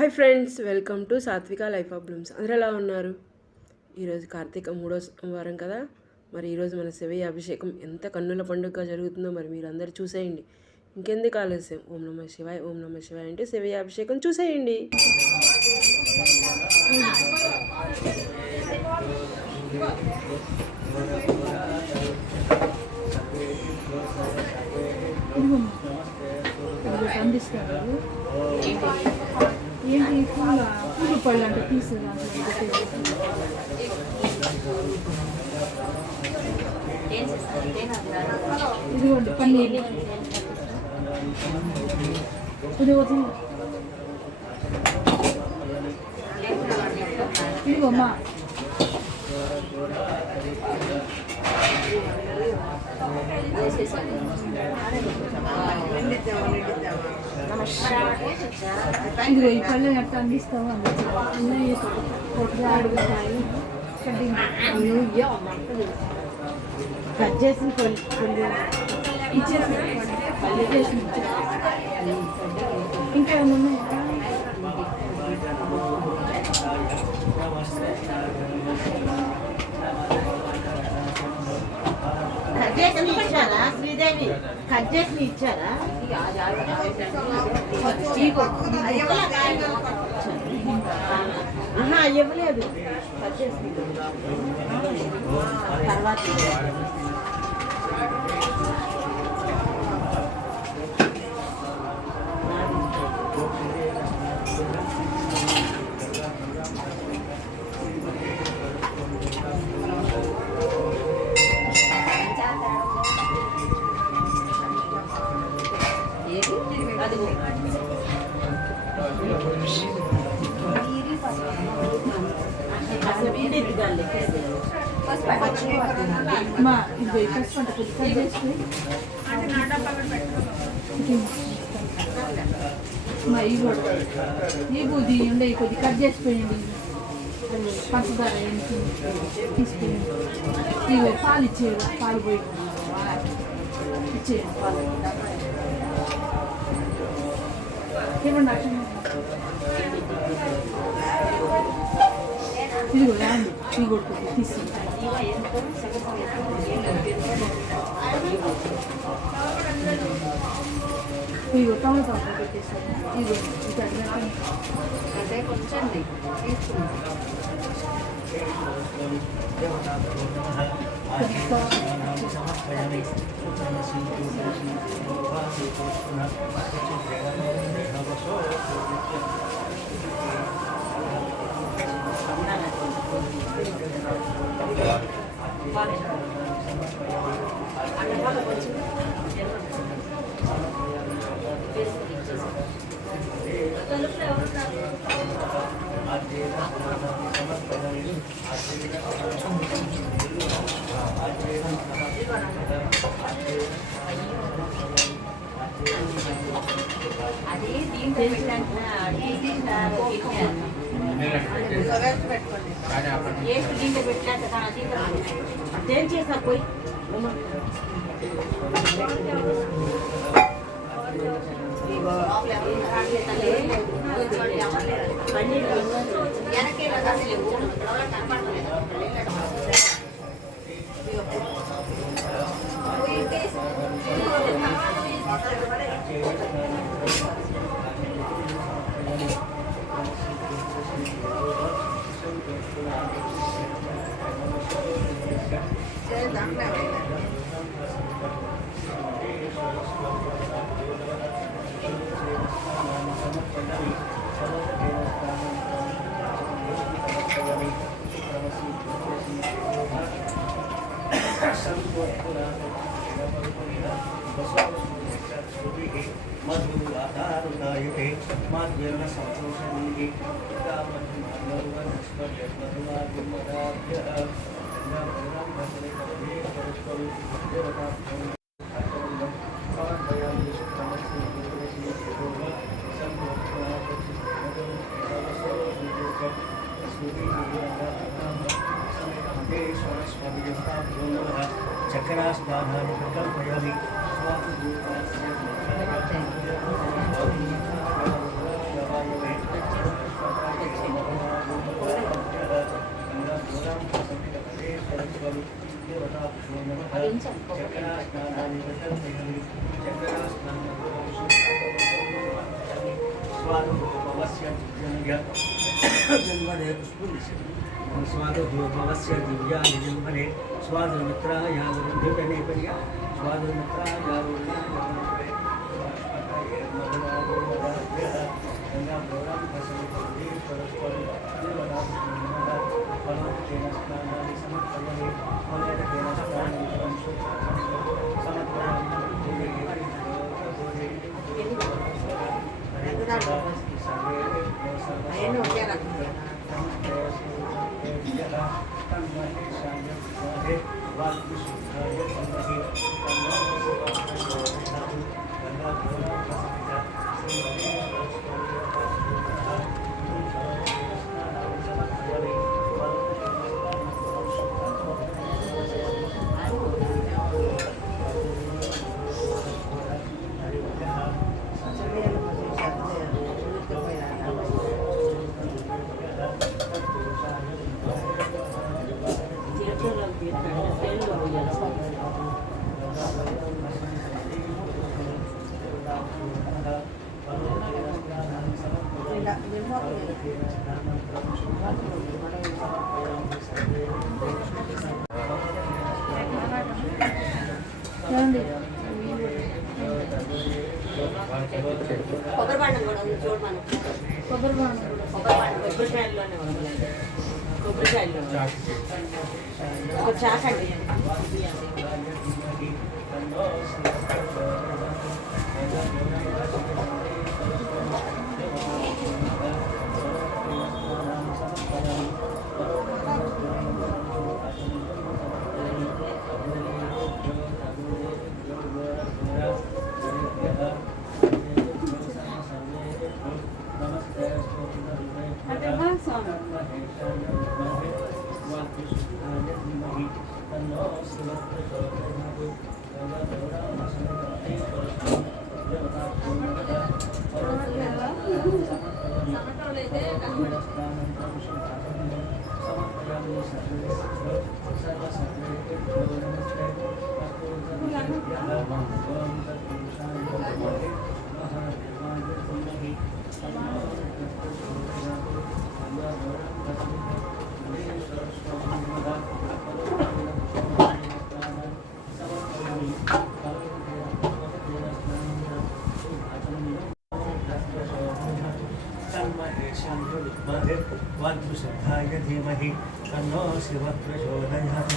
Hi friends, welcome to సాత్విక life of Bloom's. అందరూ ఎలా ఉన్నారు? ఈరోజు కార్తీక 3వ వారం కదా. మరి ఈరోజు మన శివయ్య అభిషేకం ఎంత కన్నుల పండుగగా జరుగుతుందో మరి మీరు అందరూ చూసేయండి. ఇంకెందుకు ఆలస్యం? ఓం నమ శివాయ, ఓం నమ శివాయ అంటే శివయ్య అభిషేకం చూసేయండి. ఏంటి పూలు పళ్ళు అంటే తీసుకురా ఇదిగోండి పన్నీర్ ఇది వచ్చింది. ఇదిగోమ్మా ఇదిగో ఈ పళ్ళు ఎట్లా అందిస్తావు అడుగుతాయి కట్ చేసి ఇచ్చేసి ఇంకా ఏమైనా ఉన్నాయా? ఇచ్చారా శ్రీదేవి? కట్ చేసి ఇచ్చారా? ఇవ్వలేదు. కట్ చేసి తర్వాత మా ఇది కష్టపంట కొద్ది కట్ చేసి మా ఈ కూడా ఈ బూది ఉండే కొద్ది కట్ చేసిపోయింది. పంచదార తీసుకుపోయింది. ఇవి పాలు ఇచ్చేది, పాలు పోయి ఇచ్చేది పాలు ఏమన్నా ఇదిగో యాండి ఇవి కొట్టుకుంది తీసుకుంటాను. ఇదిగో టమాటా పెట్టేసాను. ఇదిగో అదే కొంచెం తీసుకున్నాను. అది దీంట్లో దీంట్లో పెట్టినట్టు అదేం చేసా పోయి మధురాధారుణాయుతే మాధ్యమ సంతోషనీగి చక్రాస్నానాన్ని ప్రకల్పయామి. स्वादुभवस्य जन्मने पुष्पलिशति स्वादुभवस्य दिव्यानि जन्मने स्वादुमित्राय वरुणिकने पर्या स्वादुमित्राय ఏమండి కొబ్బరి బండం కూడా ఉంది చూడు మనకు కొబ్బరి బాణం కొబ్బరి బండం కొబ్బరికాయల్లోనే ఉంది కొబ్బరికాయల్లో ఒక చాక్ అండి वाग्युषुद्धाय धीमहि तन्नो शिवः प्रचोदयात्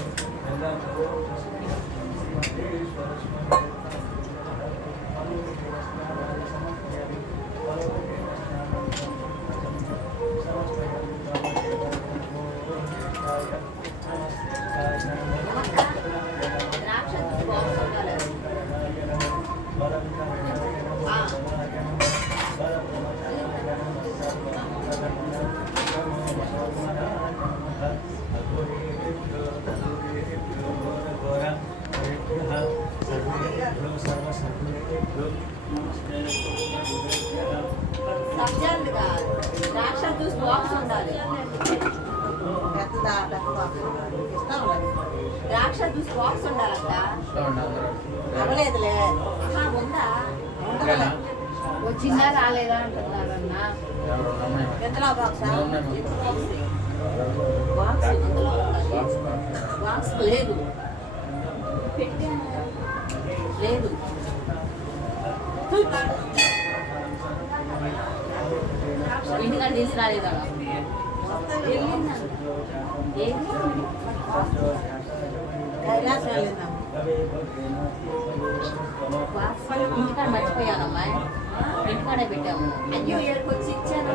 సబ్జాలుగా ద్రాక్ష జ్యూస్ బాక్స్ ఉండాలి పెద్దదా పెద్ద బాక్స్ ఇస్తాం ద్రాక్ష జ్యూస్ బాక్స్ ఉండాలక్క అవ్వలేదులే ఉందా ఉండదులే వచ్చిందా రాలేదా అంటున్నారన్న పెద్దలా బాక్స్ బాక్స్ అందులో ఉండాలి బాక్స్ లేదు లేదు ఇంటికాడ తీసి రాలేదా ఇంటికాడ మర్చిపోయానమ్మా ఇంటికాడే పెట్టాము అయ్యో ఏడుకు వచ్చి ఇచ్చాను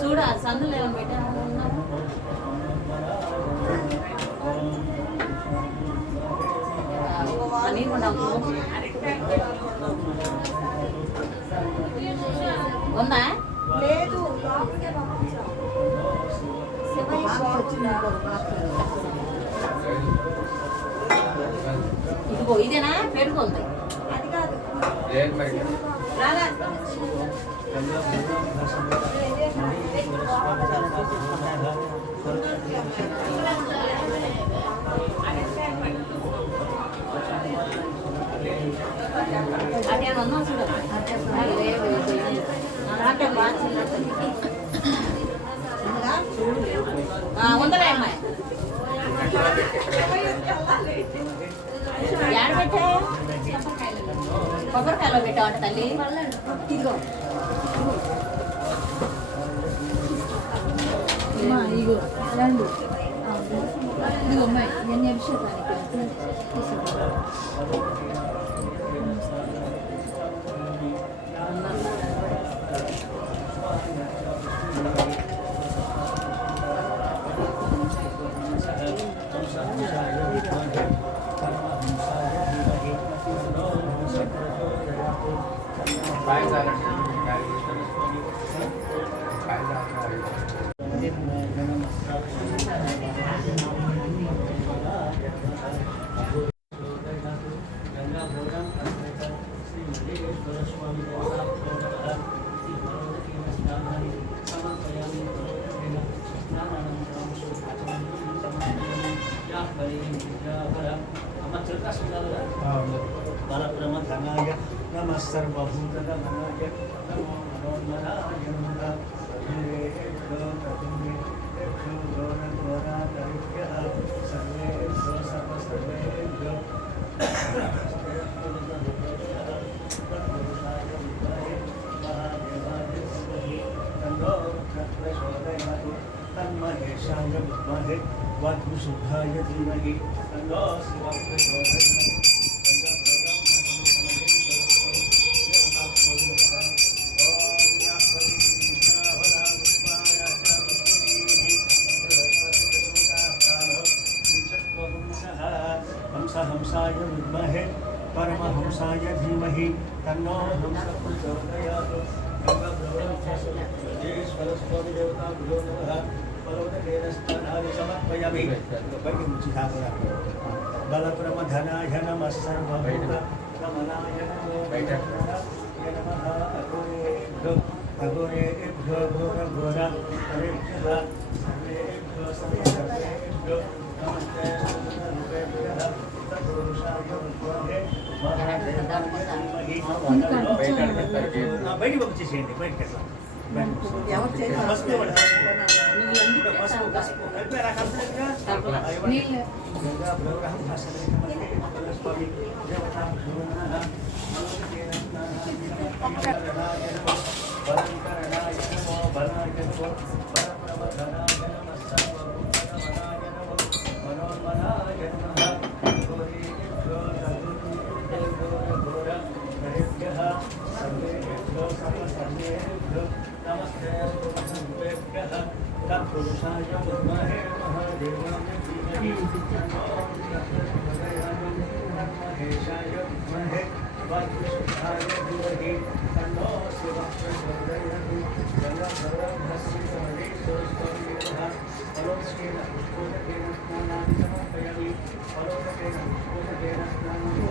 చూడ సందులో ఏమైనా పెట్టాము ఉందా లేదు ఇదిగో ఇదేనా పెరుగుంది అది కాదు రాగా అదే అన్నా చూడ అంటే బాగా ఉందలే అమ్మాయి యాడ్ పెట్టా కొబ్బరికాయలో పెట్టావట తల్లి ఇదిగో అమ్మా ఇగో రండి ఇదిగో అమ్మాయి ఇవన్నీ అభిషేకానికి బలప్రమధనాయ నమ సర్వభూతగమనాయ నమో మనోన్మనాయ నమః సర్వేభ్యో తన్మహేశాయ విద్మహే వాగ్విశుద్ధాయ ధీమహి తన్నో శివః ప్రచోదయాత్. हंसाय विद्महे परमहंसाय धीमहि तन्नो हंसः प्रचोदयात्. गंगाब्रह्मस्वरस्वामी देवता भुजो नमः फलोदकेन स्नानानि समर्पयामि. बलप्रमधनाय नमः सर्वभूतगमनाय नमः अघोरेभ्यो घोरघोरहरेभ्यः सर्वेभ्यो सर्वेभ्यो नमस्ते रूपेभ्यः. బయటికి పంపించేసేయండి బయటికి అట్లా పసుపు పసుపు పసుపు కలిపారా కంప్లీట్గా तत्पुरुषाय विद्महे महादेवाय धीमहि महेशाय विद्महे वाग्विशुद्धाय धीमहि तन्नो शिवः प्रचोदयात्. जलधरस्य महेश्वरस्वामी नमः फलोदकेन पुष्पोदकेन स्नानानि समर्पयामि. फलोदकेन पुष्पोदकेन स्नानानि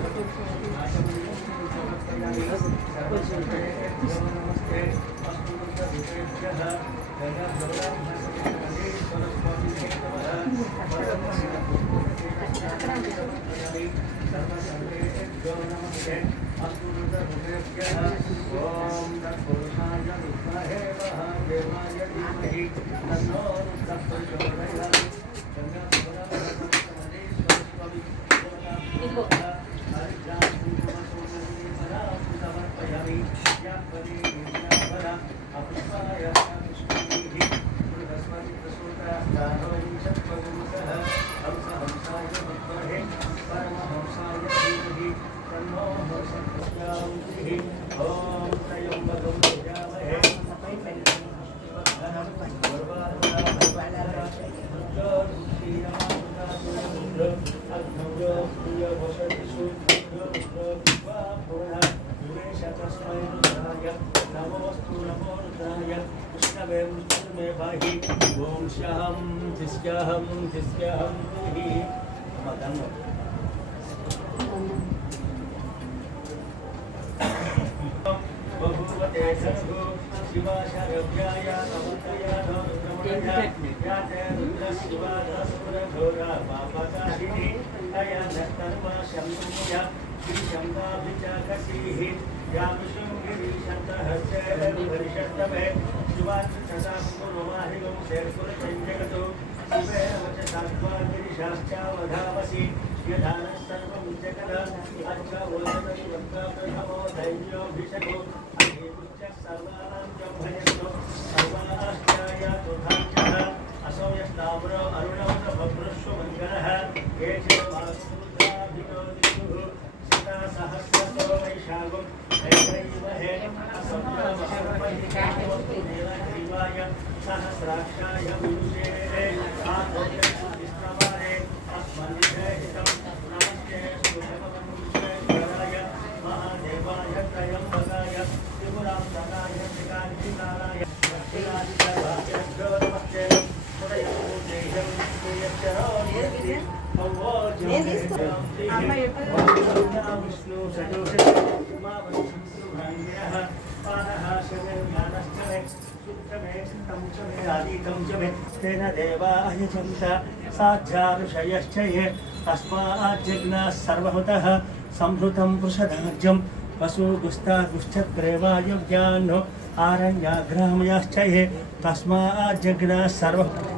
समर्पयामि. सर्वसर्वेभ्यो नमस्ते अस्तु सर्वेभ्यः. शिवाशरव्याय तेन देवाय चन्त साध्यानुषयश्च ये तस्माज्जग्नाः सर्वहुतः संहृतं वृषधार्जं वसुगुस्तागुश्चक्रेवायुज्ञानो आरण्याग्रामयाश्च ये तस्माज्जग्नाः सर्वहुतः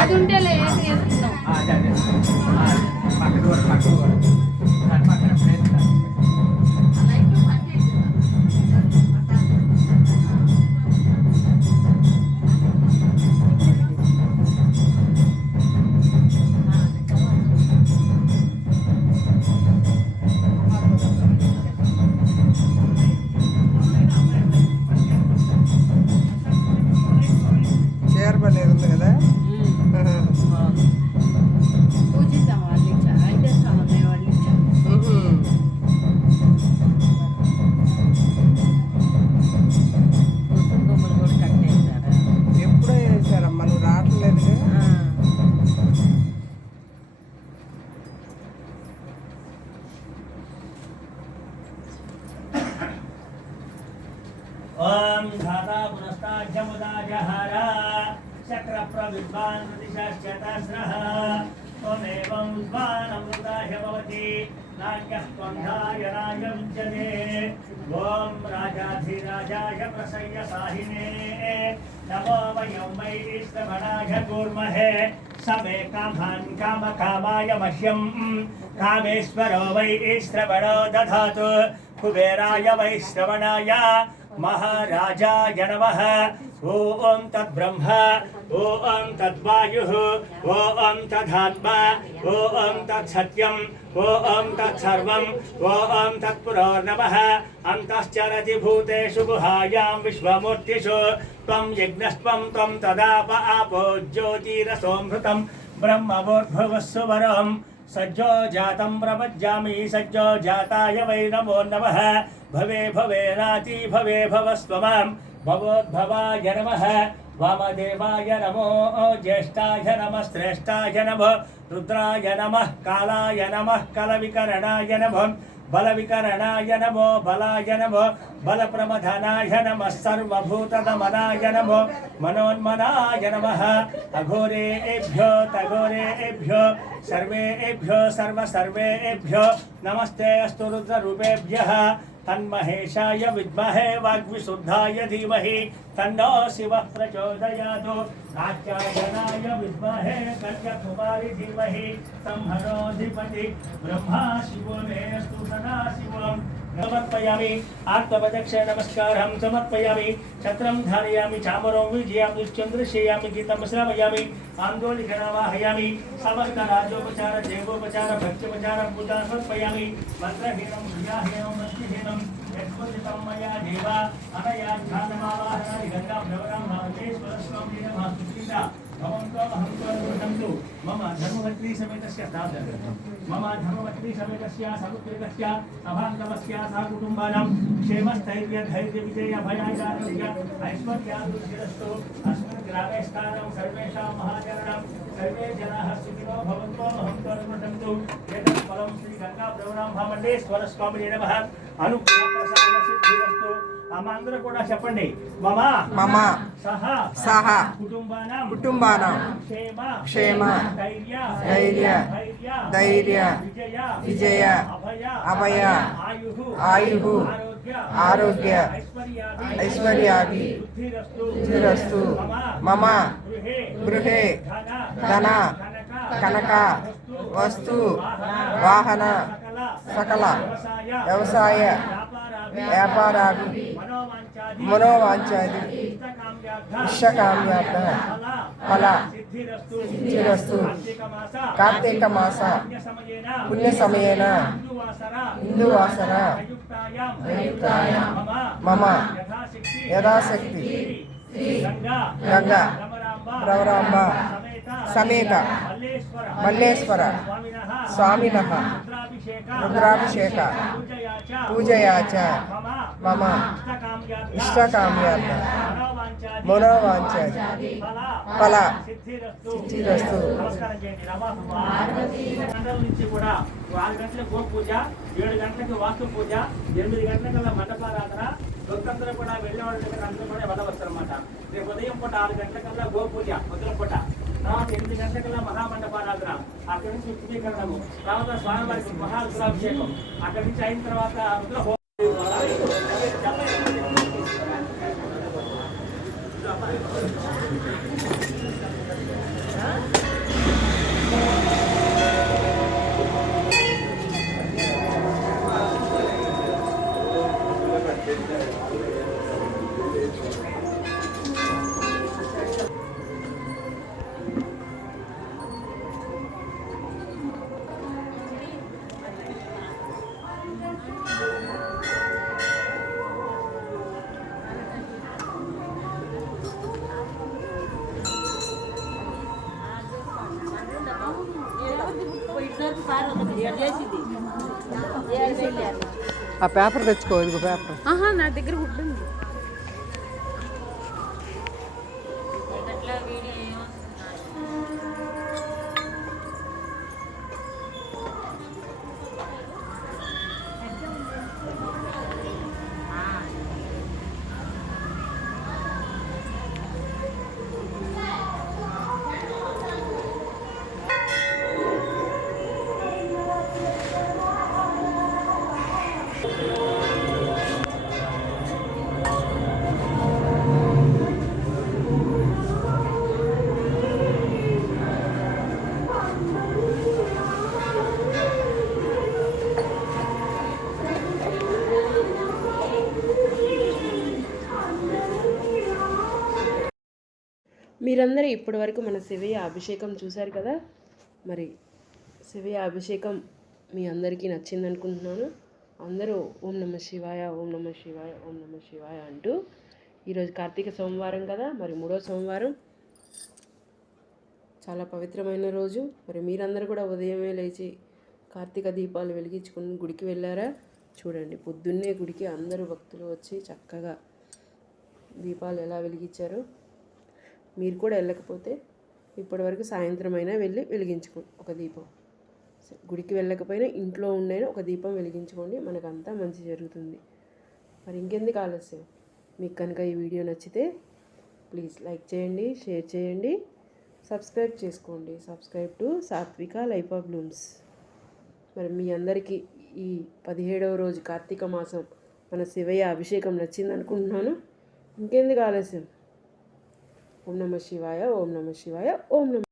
అది ఉంటే వేసుకుందాం. చేరబడేది ఉంది కదా. ఓం ధాతా పునస్తాజ్యముదాజహార చక్రప్రవిద్వాన్ ప్రతిశాశ్చతస్రః త్వమేవం విద్వానమృతాయ భవతి నాట్యః స్కంధాయనాయ విద్యతే ఓం రాజాధిరాజాయ ప్రసయ్య సాహినే నమో వయం వై శ్రవణాయ కూర్మహే సమే కామాన్ కామకామాయ మహ్యం కామేశ్వరో వై శ్రవణో దధాతు కుబేరాయ వై శ్రవణాయ महाराजाय नमः ओम तद्ब्रह्म ओम तद्वायुः ओम तदात्मा ओम तत्सत्यम् ओम तत्सर्वम् ओम तत्पुरोर्नमः अन्तश्चरति भूतेषु गुहायां विश्वमूर्तिषु त्वं यज्ञस्त्वं त्वं तदाप आपो ज्योतिरसोऽमृतं ब्रह्मभूर्भुवस्सु वरम् सज्जो जातं प्रपज्यामि सज्जो जाताय वै नमो नमः भवे भवे नाति भवे भवस्त्वमां भवोद्भवाय नमः वामदेवाय नमो ज्येष्ठाय नमः श्रेष्ठाय नमः रुद्राय नमः कालाय नमः कलविकरणाय नमः बलविकरणाय नमो बलाय नमो बलप्रमथनाय नमः सर्वभूतदमनाय नमो मनोन्मनाय नमः अघोरेभ्यो तघोरेभ्यो सर्वेभ्यो सर्वेभ्यो नमस्ते अस्तु रुद्ररूपेभ्यः तन्महेशाय विद्महे वाग्विशुद्धाय धीमहि तन्नो शिवः प्रचोदयात् कात्यायनाय विद्महे कन्याकुमारी धीमहि संहरोऽधिपति ब्रह्मा शिवो मेऽस्तु सदा शिवम् समर्पयामि आत्मप्रदक्षिणे नमस्कारं समर्पयामि छत्रं धारयामि चामरं विजयामि चन्द्रशेयामि गीतं श्रावयामि आन्दोलिकनावाहयामि समस्त राजोपचार देवोपचार भक्त्योपचार पूजा समर्पयामि मंत्रहीनं क्रियाहीनं भक्तिहीनं यत्पुरितं मया देवा अनया ध्यानमावाहनानि गंगा भ्रवरं महादेश्वरस्वामी नमः सुखीता भवन्तु मम धर्मवत्री समेतस्य मम धर्मवत्री समेतस्य समुद्रिकस्य अभान्तवस्य सहकुटुम्बानां क्षेमस्थैर्य धैर्य विजय अभयारोग्य ऐश्वर्यादुर्शिरस्तु अस्मिन् ग्रामे स्थानं सर्वेषां महाजनानां सर्वे जनाः सुखिनो भवन्तु महन्तु एतत् फलं श्रीगङ्गाभ्रवरां भामण्डेश्वरस्वामिने नमः अनुग्रहप्रसादसिद्धिरस्तु అమందరూ కూడా చెప్పండి మమ మమ సహ కుటుంబానాం క్షేమ ధైర్య విజయ అభయ ఆయు ఆరోగ్య ఐశ్వర్యాది సిద్ధిరస్తు మమ గృహే ధన కనక వస్తు వాహన సకల వ్యవసాయ వ్యాపారాది మనోవాంఛాది ఇష్టకామ్యార్థ ఫల సిద్ధిరస్తు కార్తీక మాస పుణ్య సమయేన హిందూవాసర మమ యథాశక్తి గంగా భ్రవరాంబ సమేత మల్లేశ్వర స్వామినః రుద్రాభిషేక పూజయాచ మమ ఇష్టకామ్యార్థ మనోవాంఛాది ఫల సిద్ధిరస్తు. నమస్కారం చేయండి. మండలం నుంచి కూడా 6 గంటలకు గో పూజ, 7 గంటలకు వాస్తు పూజ, 8 గంటలకల్లా మండపారాధన. భక్తులందరూ కూడా వెళ్ళేవాళ్ళ దగ్గర అందరూ కూడా వెళ్ళవచ్చు అనమాట. రేపు ఉదయం పూట 6 గంటలకల్లా గో పూజ పొద్దున పూట, తర్వాత 8 గంటలకల్లా మహామండపారాధన, అక్కడి నుంచి శుద్ధీకరణము, తర్వాత స్వామివారికి మహారుద్రాభిషేకం, అక్కడి నుంచి అయిన తర్వాత రుద్ర హోమం. ఆ పేపర్ తెచ్చుకో, ఇదిగో పేపర్. నా దగ్గర ఉంటుంది. మీరందరూ ఇప్పటి వరకు మన శివయ్య అభిషేకం చూశారు కదా. మరి శివయ్య అభిషేకం మీ అందరికీ నచ్చింది అనుకుంటున్నాను. అందరూ ఓం నమ శివాయ, ఓం నమ శివాయ, ఓం నమ శివాయ అంటూ, ఈరోజు కార్తీక సోమవారం కదా, మరి 3వ సోమవారం, చాలా పవిత్రమైన రోజు. మరి మీరందరూ కూడా ఉదయమే లేచి కార్తీక దీపాలు వెలిగించుకుని గుడికి వెళ్ళారా? చూడండి, పొద్దున్నే గుడికి అందరూ భక్తులు వచ్చి చక్కగా దీపాలు ఎలా వెలిగించారో. మీరు కూడా వెళ్ళకపోతే ఇప్పటివరకు సాయంత్రం అయినా వెళ్ళి వెలిగించుకోండి ఒక దీపం. గుడికి వెళ్ళకపోయినా ఇంట్లో ఉండైనా ఒక దీపం వెలిగించుకోండి, మనకంతా మంచి జరుగుతుంది. మరి ఇంకెందుకు ఆలస్యం? మీకు కనుక ఈ వీడియో నచ్చితే ప్లీజ్ లైక్ చేయండి, షేర్ చేయండి, సబ్స్క్రైబ్ చేసుకోండి. సబ్స్క్రైబ్ టు సాత్విక లైఫ్ ఆఫ్ బ్లూమ్స్. మరి మీ అందరికీ ఈ 17వ రోజు కార్తీక మాసం మన శివయ్య అభిషేకం నచ్చింది అనుకుంటున్నాను. ఇంకెందుకు ఆలస్యం? ఓం నమ శివాయ, ఓం నమ శివాయ, ఓం నమ